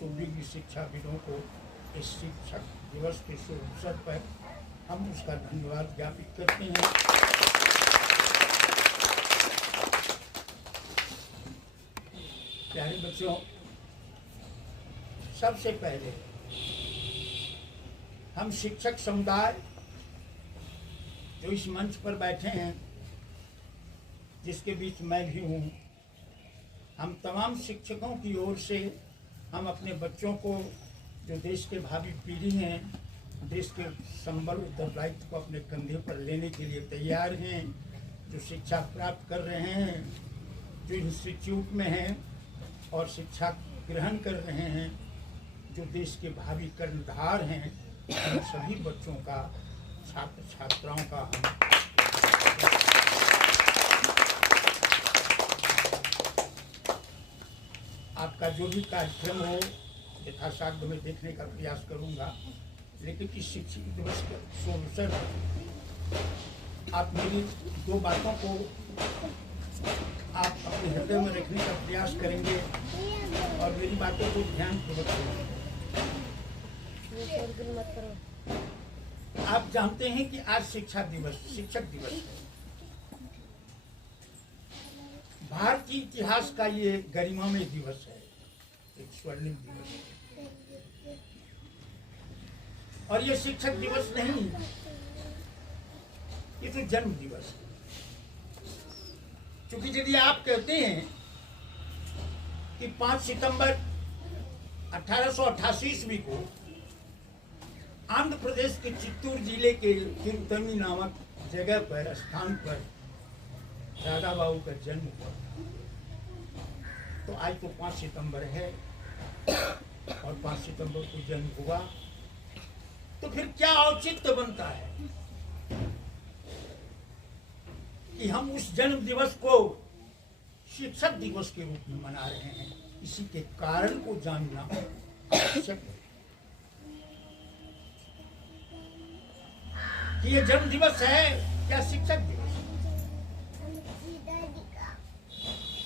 सुयोग्य शिक्षाविदों को इस शिक्षक दिवस के शुभ अवसर पर हम उसका धन्यवाद ज्ञापित करते हैं। प्यारे बच्चों, सबसे पहले हम शिक्षक समुदाय जो इस मंच पर बैठे हैं, जिसके बीच मैं भी हूँ, हम तमाम शिक्षकों की ओर से हम अपने बच्चों को, जो देश के भावी पीढ़ी हैं, देश के संबल उत्तरदायित्व को अपने कंधे पर लेने के लिए तैयार हैं, जो शिक्षा प्राप्त कर रहे हैं, जो इंस्टीट्यूट में हैं और शिक्षा ग्रहण कर रहे हैं, जो देश के भावी कर्णधार हैं, उन सभी बच्चों का, छात्र छात्राओं का हम आपका जो भी कार्यक्रम हो यथासाध्य में देखने का प्रयास करूंगा, लेकिन इस शिक्षक दिवस के शुभ अवसर पर आप मेरी दो बातों को आप अपने हृदय में रखने का प्रयास करेंगे और मेरी बातों को ध्यानपूर्वक सुनेंगे। आप जानते हैं कि आज शिक्षक दिवस है। भारतीय इतिहास का ये गरिमामय दिवस है, एक स्वर्णिम दिवस है। और ये शिक्षक दिवस नहीं, ये तो जन्म दिवस है। क्योंकि यदि आप कहते हैं कि 5 सितंबर 1888 ईस्वी को आंध्र प्रदेश के चित्तूर जिले के तिरुतनी नामक जगह पर, स्थान पर राधा बाबू का जन्म हुआ, तो आज तो 5 सितंबर है और 5 सितंबर को जन्म हुआ, तो फिर क्या औचित्य बनता है कि हम उस जन्म दिवस को शिक्षक दिवस के रूप में मना रहे हैं। इसी के कारण को जानना आवश्यक है कि ये जन्म दिवस है क्या शिक्षक दिवस।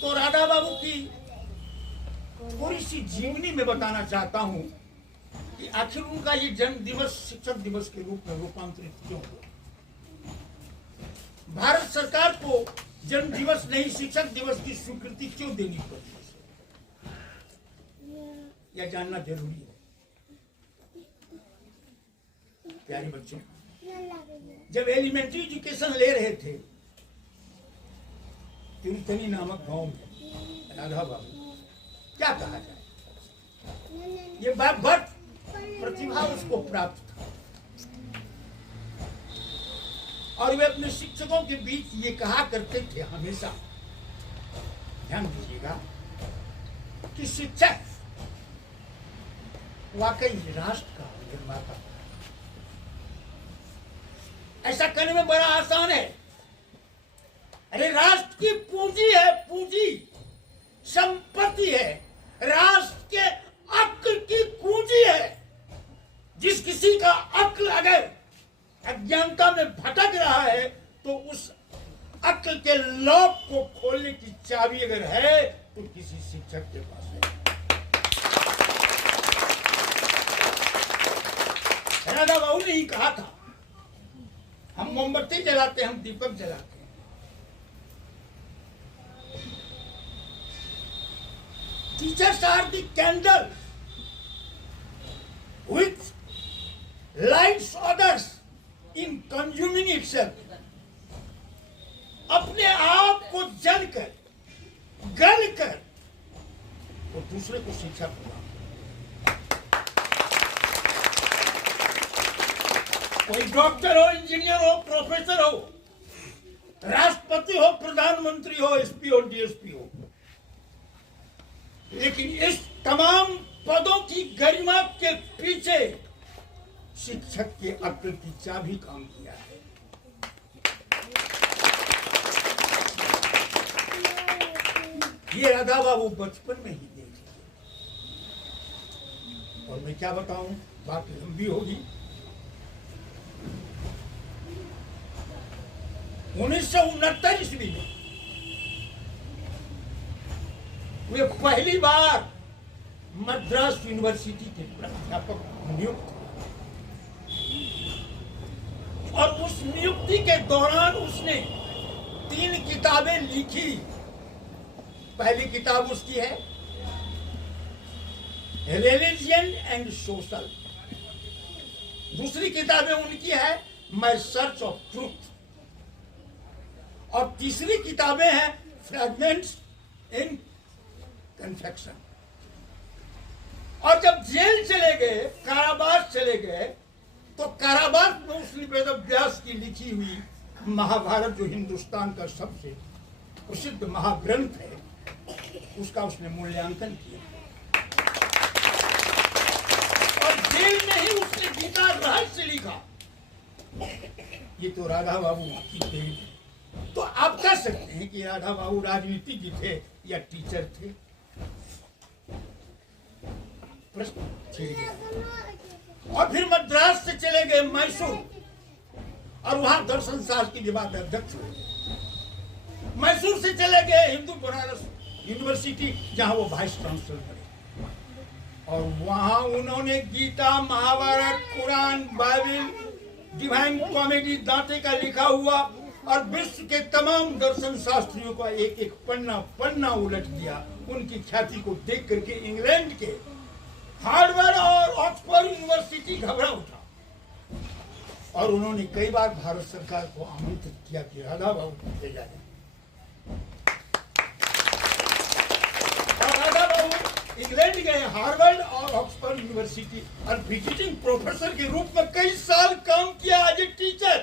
तो राधा बाबू की थोड़ी सी जीवनी में बताना चाहता हूं कि आखिर उनका ये जन्म दिवस शिक्षक दिवस के रूप में रूपांतरित क्यों हुआ। भारत सरकार को जन्म दिवस नहीं शिक्षक दिवस की स्वीकृति क्यों देनी पड़ी, यह जानना जरूरी है। प्यारे बच्चों, जब एलिमेंट्री एजुकेशन ले रहे थे तिरुतनी नामक गांव में राधा बाबू, क्या कहा जाए, ये बहुत प्रतिभा उसको प्राप्त था और वे अपने शिक्षकों के बीच ये कहा करते थे हमेशा, ध्यान दीजिएगा, कि शिक्षक वाकई राष्ट्र का निर्माता। ऐसा करने में बड़ा आसान है। अरे राष्ट्र की पूंजी है, पूंजी संपत्ति है, राष्ट्र के अक्ल की कुंजी है। जिस किसी का अक्ल अगर अज्ञानता में भटक रहा है तो उस अक्ल के लॉक को खोलने की चाबी अगर है तो किसी शिक्षक के पास है। राधा बाबू ने ही कहा था, हम मोमबत्ती जलाते, हम दीपक जलाते, teachers are the candle which lights others in consuming itself. अपने आप को जलकर गलकर वो दूसरे को शिक्षा प्रदान। कोई डॉक्टर हो, इंजीनियर हो, प्रोफेसर हो, राष्ट्रपति हो, प्रधानमंत्री हो, एसपी हो, डीएसपी हो, लेकिन इस तमाम पदों की गरिमा के पीछे शिक्षक के अक्ल की चाबी काम किया है। ये राधा बाबू बचपन में ही देख लिए। और मैं क्या बताऊं, बात लंबी होगी। 1969 ईस्वी में वे पहली बार मद्रास यूनिवर्सिटी के प्राध्यापक नियुक्त, और उस नियुक्ति के दौरान उसने 3 किताबें लिखी। पहली किताब उसकी है रिलीजियन एंड सोशल, दूसरी किताबें उनकी है माय सर्च ऑफ ट्रूथ, और तीसरी किताबें हैं फ्रैगमेंट्स इन कन्फेक्शन। और जब जेल चले गए, कारावास चले गए, तो कारावास में उसने वेद व्यास की लिखी हुई महाभारत, जो हिंदुस्तान का सबसे प्रसिद्ध महाग्रंथ है, उसका उसने मूल्यांकन किया। और जेल में ही उसने गीता रहस्य लिखा। ये तो राधा बाबू की देन है। तो आप कह सकते हैं कि राधा बाबू राजनीतिज्ञ थे या टीचर थे? प्रश्न ठीक है। और फिर मद्रास से चले गए मैसूर, और वहां दर्शन शास्त्र की विभाग अध्यक्ष हुए। मैसूर से चले गए हिंदू बनारस यूनिवर्सिटी, जहां वो वाइस चांसलर बने, और वहां उन्होंने Gita, Mahabharata, Quran, Bible, Divine Comedy, Dante का लिखा हुआ और विश्व के तमाम दर्शन शास्त्रियों का एक एक पन्ना उलट दिया। उनकी ख्याति को देख करके इंग्लैंड के हार्वर्ड और ऑक्सफोर्ड यूनिवर्सिटी घबरा उठा, और उन्होंने कई बार भारत सरकार को आमंत्रित किया कि राधा बाबू ले जाए। और राधा बाबू इंग्लैंड गए, हार्वर्ड और ऑक्सफोर्ड यूनिवर्सिटी, और विजिटिंग प्रोफेसर के रूप में कई साल काम किया एज ए टीचर।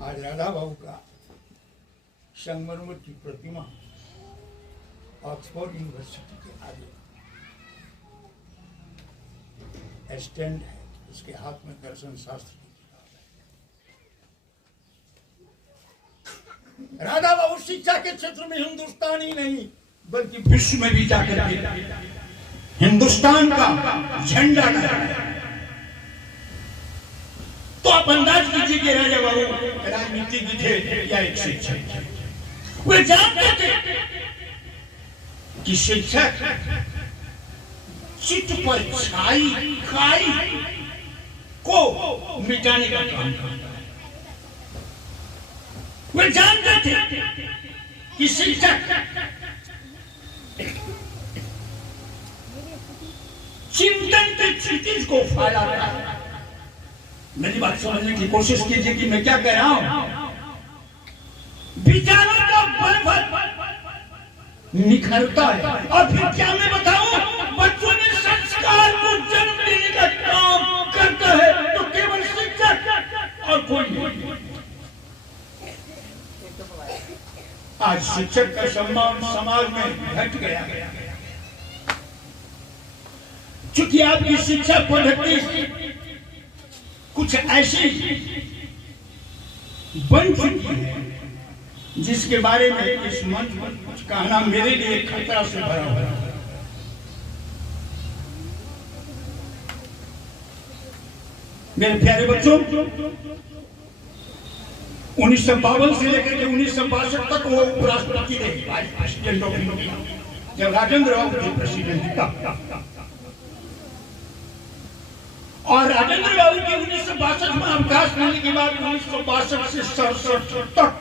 आज राधा बाबू का संगमरमर की प्रतिमा ऑक्सफोर्ड यूनिवर्सिटी के आगे स्टैंड है, उसके हाथ में दर्शन शास्त्र की किताब है। राधा बाबू शिक्षा के क्षेत्र में हिंदुस्तान ही नहीं बल्कि विश्व में भी जाकर के हिंदुस्तान का झंडा लहराया। तो आप अंदाज कीजिए कि राजा बाबू राजनीतिज्ञ थे या एक शिक्षक थे। वे जानते थे कि शिक्षक चित्त पर छाई खाई को मिटाने का काम करता है। वे जानते थे कि शिक्षक चिंतन के क्षितिज को फैलाता है। मेरी बात समझने की कोशिश कीजिए कि मैं क्या कह रहा हूं। विचारों का बल निखरता है। और फिर क्या मैं बताऊं, बच्चों में संस्कार को जन्म देने का काम करता है तो केवल शिक्षक और कोई नहीं। आज शिक्षक का सम्मान समाज में घट गया। चूंकि आपकी शिक्षा पद्धति कुछ ऐसी बन चुकी है जिसके बारे में इस मंच पर कुछ कहना मेरे लिए खतरा से भरा हुआ है। मेरे प्यारे बच्चों, 1952 से लेकर के 1962 तक वो उपराष्ट्रपति रहे, वाइस प्रेसिडेंट ऑफ इंडिया, जब राजेंद्र बाबू थे प्रेसिडेंट का। और राजेंद्र बाबू के 1962 में अवकाश मिलने के बाद 1962 से 67 तक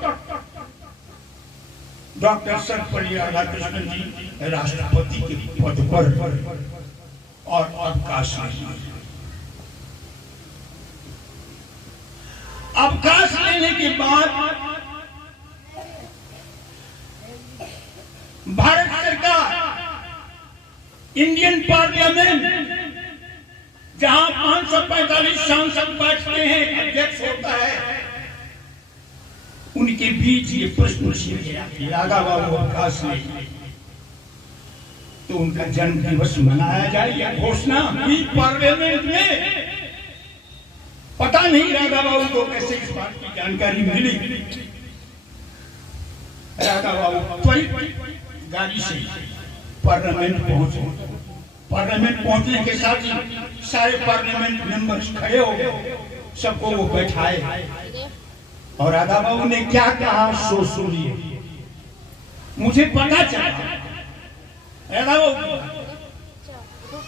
डॉक्टर सर्वपल्ली राधाकृष्णन जी राष्ट्रपति के पद पर और अवकाश लेने के बाद भारत सरकार, इंडियन पार्लियामेंट, जहां 545 सांसद बैठते हैं, अध्यक्ष होता है, उनके बीच ये प्रश्न छिड़ गया कि राधा बाबू अवकाश ले तो उनका जन्म दिवस मनाया जाए या घोषणा भी पार्लियामेंट में। पता नहीं राधा बाबू को कैसे इस बात की जानकारी मिली। राधा बाबू त्वरित गाड़ी से पार्लियामेंट पहुंचे। पार्लियामेंट पहुंचने के साथ ही सारे पार्लियामेंट मेंबर्स खड़े हो गए, सबको वो बैठाए और राधा बाबू ने क्या कहा सो सुनिए। मुझे पता चला,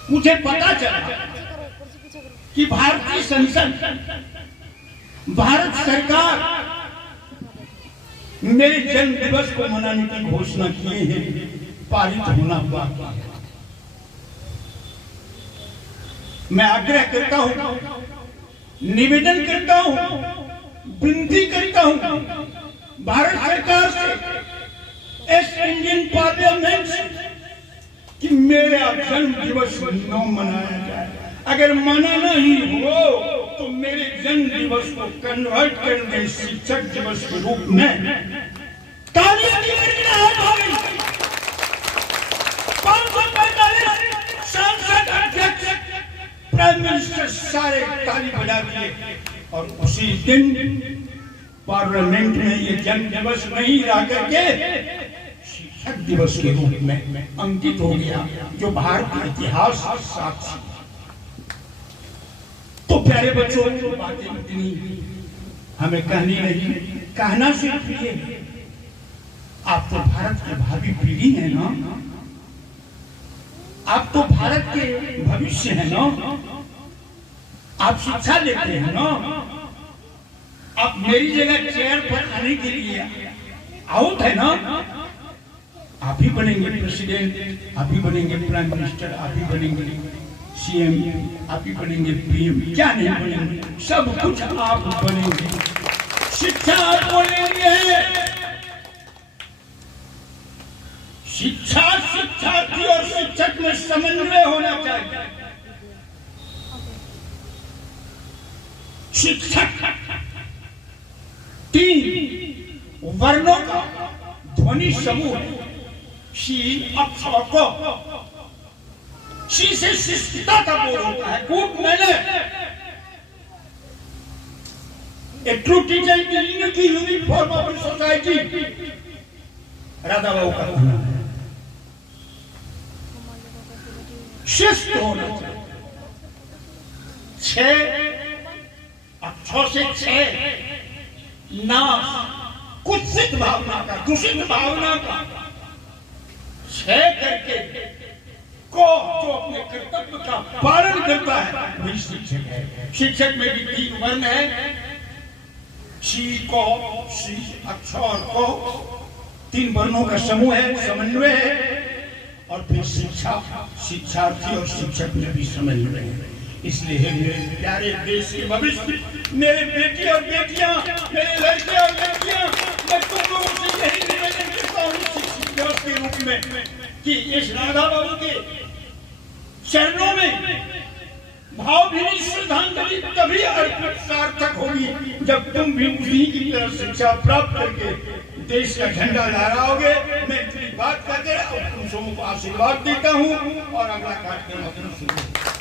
मुझे पता चला कि भारतीय संसद, भारत सरकार मेरे जन्म दिवस को मनाने की घोषणा किए हैं, पारित होना हुआ। मैं आग्रह करता हूं, निवेदन करता हूं, विनती करता हूं भारत सरकार से, इस इंडियन पार्लियामेंट से, कि मेरा जन्म दिवस न मनाया जाए। अगर मनाना ही हो तो मेरे जन्म दिवस को कन्वर्ट कर दे शिक्षक दिवस के रूप में। तालियां की गरजना है भाई। 545 सांसद, अध्यक्ष, प्राइम मिनिस्टर सारे ताली बजा दिए और उसी दिन पार्लियामेंट में ये जन्म दिवस नहीं रह करके शिक्षक दिवस के रूप में अंकित हो गया, जो भारत का इतिहास साक्षी। तो प्यारे बच्चों, बातें इतनी हमें कहनी नहीं, कहना सिर्फ ये, आप तो भारत की भावी पीढ़ी है ना, आप तो भारत के भविष्य है ना, आप शिक्षा लेते हैं ना, आप मेरी जगह चेयर पर आने के लिए आउट है ना, आप ही बनेंगे प्रेसिडेंट, आप ही बनेंगे प्राइम मिनिस्टर, आप ही बनेंगे सीएम, आप ही बनेंगे पीएम, क्या नहीं बनेंगे, सब कुछ आप बनेंगे। शिक्षा आप बोलेंगे, शिक्षा शिक्षार्थी और शिक्षक में समन्वय होना चाहिए। शिक्षक 3 वर्णों का ध्वनि समूह है। शी अक्षर को, शी से शिष्टता का बोध होता है, good manner. A true teacher is the unity uniform of the society, Radha Babu का कहना है। शिष्ट होना चाहिए। 6 अक्षरों से 6 ना कुत्सित भावना का, दूषित भावना का 6 करके को जो अपने कर्तव्य का पालन करता है वही शिक्षक है। शिक्षक में भी 3 वर्ण है, शी को, शी अक्षर को, 3 वर्णों का समूह है, समन्वय है। और फिर शिक्षा, शिक्षार्थी और शिक्षक में भी समन्वय है। इसलिए मेरे प्यारे देश के भविष्य, मेरे बेटे और बेटियां, मेरे लड़के और लड़कियां, मैं तुम लोगों से यही निवेदन करता हूँ शिक्षक दिवस के रूप में कि इस राधा बाबू के चरणों में भावभीनी श्रद्धांजलि तभी अर्पित सार्थक होगी जब तुम भी उन्हीं की तरह शिक्षा प्राप्त करके देश का झंडा लहराओगे। मैं इतनी बात करके और तुम सबों को आशीर्वाद देता हूँ और अगला कार्यक्रम अपना शुरू